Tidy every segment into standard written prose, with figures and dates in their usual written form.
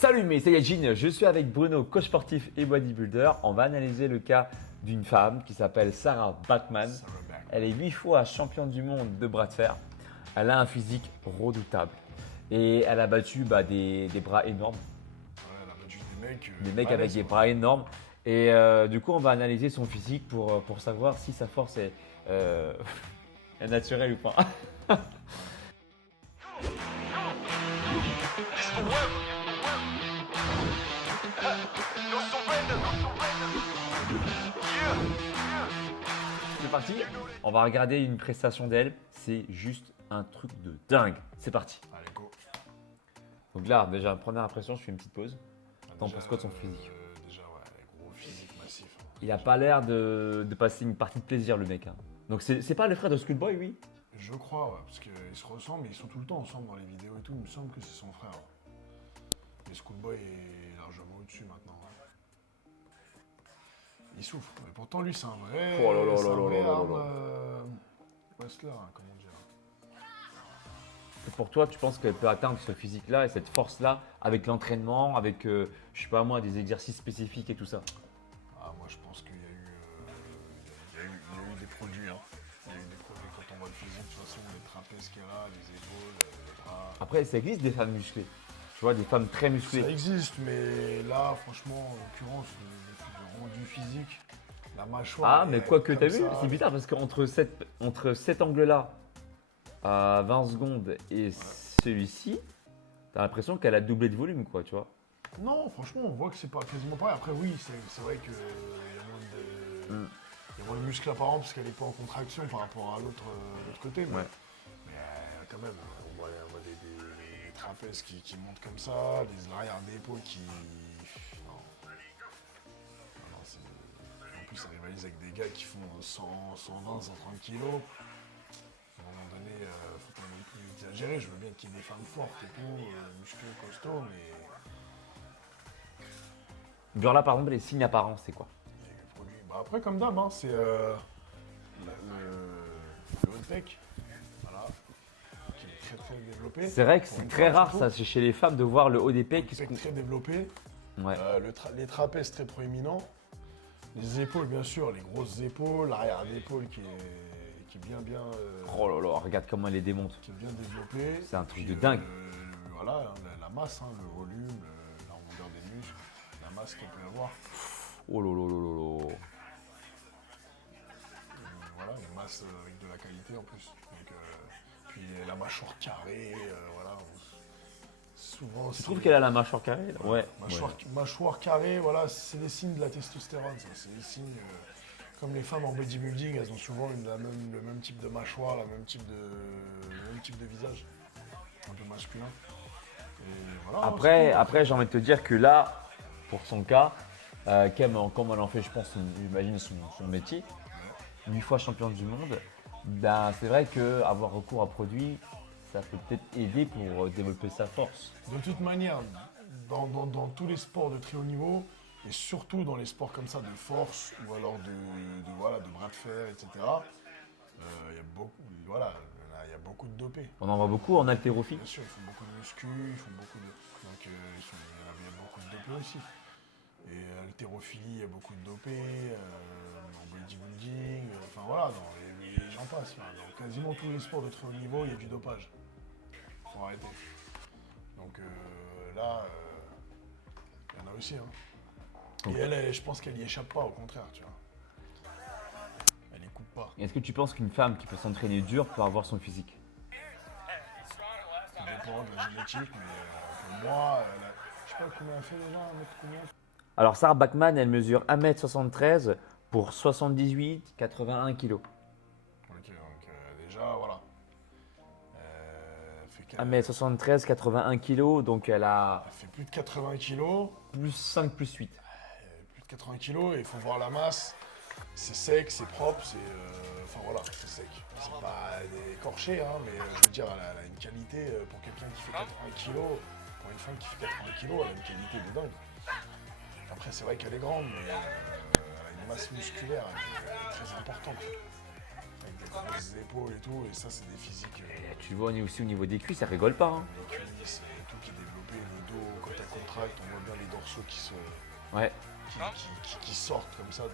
Salut mes c'est Yajin, je suis avec Bruno, coach sportif et bodybuilder. On va analyser le cas d'une femme qui s'appelle Sarah Backman. Elle est 8 fois championne du monde de bras de fer. Elle a un physique redoutable et elle a battu des bras énormes. Ouais, elle a battu Des mecs avec balèzes, des quoi. bras énormes. Et du coup, on va analyser son physique pour savoir si sa force est naturelle ou pas. C'est parti, on va regarder une prestation d'elle. C'est juste un truc de dingue. C'est parti. Allez, go. Donc là, déjà, première impression, je fais une petite pause. T'en Déjà, penses quoi de son physique? Déjà, ouais, gros physique massif. Il a pas l'air de passer une partie de plaisir, le mec, hein. Donc c'est pas le frère de Schoolboy, oui? Je crois, ouais, parce qu'ils se ressemblent, mais ils sont tout le temps ensemble dans les vidéos et tout. Il me semble que c'est son frère. Ouais. Mais Schoolboy est largement au-dessus maintenant. Ouais. Il souffre. Mais pourtant, lui, c'est un vrai, Oh là là c'est là un là vrai là là arme, là. wrestler, hein, comment dire. Et pour toi, tu penses qu'elle peut atteindre ce physique-là et cette force-là avec l'entraînement, avec, je sais pas moi, des exercices spécifiques et tout ça? Ah, moi, je pense qu'il y a eu, il y a eu des produits. Hein. Il y a eu des produits quand on voit le physique. De toute façon, les trapèzes qu'il y a là, les épaules, les bras. Après, ça existe des femmes musclées. Tu vois, des femmes très Ça musclées. existe, mais là, franchement, en l'occurrence, le rendu physique, la mâchoire. Ah, mais elle est quoique, comme t'as vu, ça. c'est bizarre parce entre cet angle-là à 20 secondes et celui-ci, t'as l'impression qu'elle a doublé de volume, quoi, tu vois. Non, franchement, on voit que c'est pas quasiment pareil. Après, oui, c'est vrai qu'il y a moins de. Mm. Il y a moins de muscles apparents parce qu'elle n'est pas en contraction par rapport à l'autre côté. Mais, Ouais. mais, quand même, on voit des trapèzes qui montent comme ça, l'arrière d'épaule qui. Non. Non, en plus, elle rivalise avec des gars qui font 100, 120, 130 kilos. À un moment donné, faut pas non plus exagérer. Je veux bien qu'il y ait des femmes fortes et tout, musclées, costauds, mais. Genre là, par exemple, les signes apparents, c'est quoi? Les produits. Bah après, comme d'hab, hein, c'est le haut pec, voilà, qui est très très développé. C'est vrai que Pour c'est une très femme, rare, surtout. ça, c'est chez les femmes de voir le haut des pecs. Le pec très développé, Ouais. les trapèzes très proéminents, les épaules bien sûr, les grosses épaules, l'arrière d'épaule qui est bien Oh là là, regarde comment elle les démonte. qui est bien développé. C'est un truc Puis, de dingue. voilà, hein, la masse, hein, le volume, la rondeur des muscles, la masse qu'elle peut avoir. Oh là là là là là. Voilà, une masse avec de la qualité en plus. Donc, puis la mâchoire carrée, voilà. Souvent, Tu trouves qu'elle a la mâchoire carrée là? Ouais. Mâchoire carrée, voilà, c'est des signes de la testostérone, ça. C'est des signes. Comme les femmes en bodybuilding, elles ont souvent le même type de mâchoire, le même type de visage. Un peu masculin. Et voilà, Après, j'ai envie de te dire que là, pour son cas, comme elle en fait, je pense, j'imagine son métier, 8 fois championne du monde, ben, c'est vrai qu'avoir recours à produits, ça peut peut-être aider pour développer sa force. de toute manière, dans tous les sports de très haut niveau, et surtout dans les sports comme ça de force ou alors voilà, de bras de fer, etc., il y a beaucoup, voilà, il y a beaucoup de dopés. On en voit beaucoup en haltérophilie. Bien sûr, ils font beaucoup de muscu, ils font beaucoup de. Donc il y a beaucoup de dopés aussi. Et haltérophilie, il y a beaucoup de dopés, en bodybuilding, enfin voilà, j'en passe. Enfin, dans quasiment tous les sports de très haut niveau, il y a du dopage. Faut arrêter. Donc là, il y en a aussi. Hein. Et elle, je pense qu'elle y échappe pas, au contraire, tu vois. Elle y coupe pas. Est-ce que tu penses qu'une femme qui peut s'entraîner dur peut avoir son physique? Ça dépend de la génétique, mais pour moi, je sais pas combien elle fait déjà, un mètre combien. Alors Sarah Backman, elle mesure 1m73 pour 78, 81 kg. Ok, donc déjà, voilà. Elle fait, 1m73, 81 kg, donc elle a elle fait plus de 80 kilos. plus 5, plus 8. Plus de 80 kilos et il faut voir la masse. C'est sec, c'est propre, c'est. Enfin voilà, c'est sec. C'est pas écorché, hein, mais je veux dire, elle a une qualité pour quelqu'un qui fait 80 kilos. Pour une femme qui fait 80 kilos, elle a une qualité de dingue. Après, c'est vrai qu'elle est grande, mais elle a une masse musculaire très importante. Avec des grosses épaules et tout, et ça, c'est des physiques. Tu vois aussi au niveau des cuisses, ça rigole pas, hein. Les cuisses, tout qui est développé, le dos, quand elle contracte, on voit bien les dorsaux Ouais. qui sortent comme ça de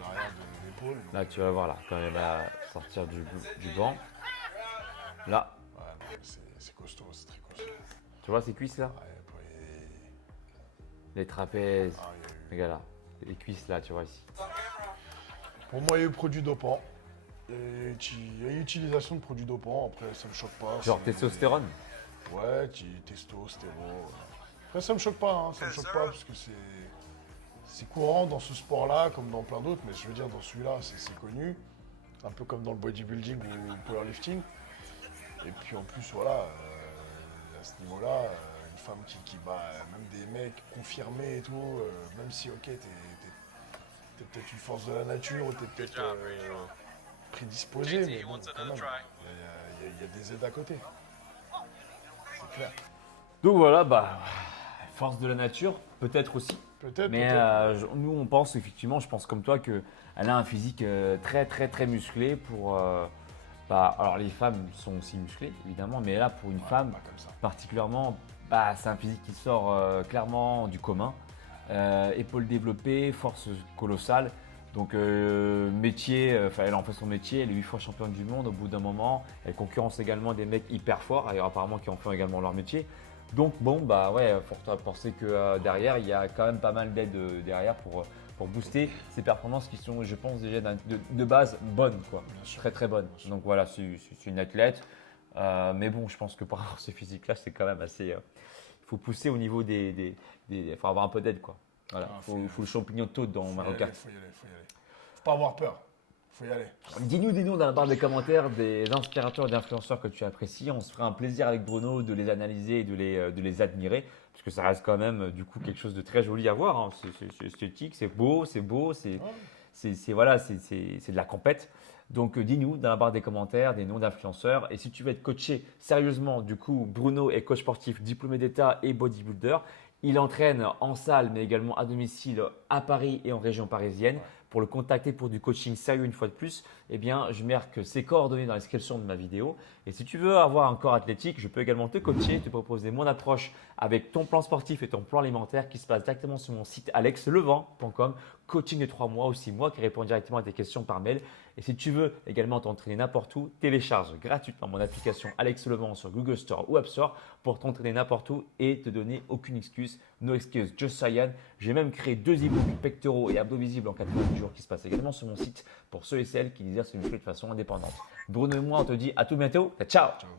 l'arrière de l'épaule. Donc, Là, tu vas voir, là, quand elle va sortir du banc. Là, ouais, non, c'est costaud, c'est très costaud. tu vois ces cuisses là? Ouais, Les trapèzes. il y a eu- Regarde là. Les cuisses là, tu vois ici. Pour moi, il y a eu produits dopants. Il y a eu utilisation de produits dopants. Après, ça me choque pas. Genre c'est- testostérone? Ouais, testo, stéro. Après, ça me choque pas. Hein. Ça me choque pas parce que c'est courant dans ce sport-là, comme dans plein d'autres. Mais je veux dire, dans celui-là, c'est connu. Un peu comme dans le bodybuilding ou le powerlifting. Et puis en plus, voilà, à ce niveau-là, une femme qui bat même des mecs confirmés et tout, même si, ok, t'es peut-être une force de la nature ou t'es peut-être prédisposé, mais bon, quand même, il y a des aides à côté. C'est clair. Donc voilà, bah, force de la nature, peut-être aussi. Peut-être, Mais peut-être. nous, on pense effectivement, je pense comme toi, qu'elle a un physique très, très, très musclé pour. Alors, les femmes sont aussi musclées, évidemment, mais là, pour une femme, Pas comme ça. particulièrement, c'est un physique qui sort clairement du commun. Épaules développées, force colossale. Donc, métier, elle en fait son métier, elle est 8 fois championne du monde au bout d'un moment. Elle concurrence également des mecs hyper forts, ailleurs apparemment qui en font également leur métier. Donc, bon, faut penser que derrière, il y a quand même pas mal d'aides derrière pour booster ces performances qui sont, je pense, déjà de base bonnes, quoi. Bien sûr. Très, très bonnes. Donc, voilà, c'est une athlète. Mais bon, je pense que par rapport à ce physique-là, c'est quand même assez. Il faut pousser au niveau des. Il faut avoir un peu d'aide, quoi. Voilà, Ah, il faut le champignon de Toad dans Mario Kart. Faut y aller. Faut pas avoir peur. Faut y aller. Dis-nous dans la barre des commentaires des inspirateurs et d'influenceurs que tu apprécies. On se fera un plaisir avec Bruno de les analyser et de les admirer. Parce que ça reste quand même du coup quelque chose de très joli à voir. Hein. C'est esthétique, c'est beau, c'est voilà, c'est de la compète. Donc dis-nous dans la barre des commentaires des noms d'influenceurs. Et si tu veux être coaché sérieusement, du coup, Bruno est coach sportif, diplômé d'État et bodybuilder. Il entraîne en salle, mais également à domicile à Paris et en région parisienne. Pour le contacter pour du coaching sérieux une fois de plus, eh bien, je marque ses coordonnées dans la description de ma vidéo. Et si tu veux avoir un corps athlétique, je peux également te coacher, te proposer mon approche avec ton plan sportif et ton plan alimentaire qui se passe directement sur mon site alexlevent.com. Coaching de 3 mois ou 6 mois qui répond directement à tes questions par mail. Et si tu veux également t'entraîner n'importe où, télécharge gratuitement mon application Alex Levent sur Google Store ou App Store pour t'entraîner n'importe où et te donner aucune excuse. No excuse, just saying. J'ai même créé 2 e-books pectoraux et abdos visibles en 90 jours qui se passent également sur mon site pour ceux et celles qui désirent se muscler de façon indépendante. Bruno et moi, on te dit à tout bientôt. Ciao! Ciao.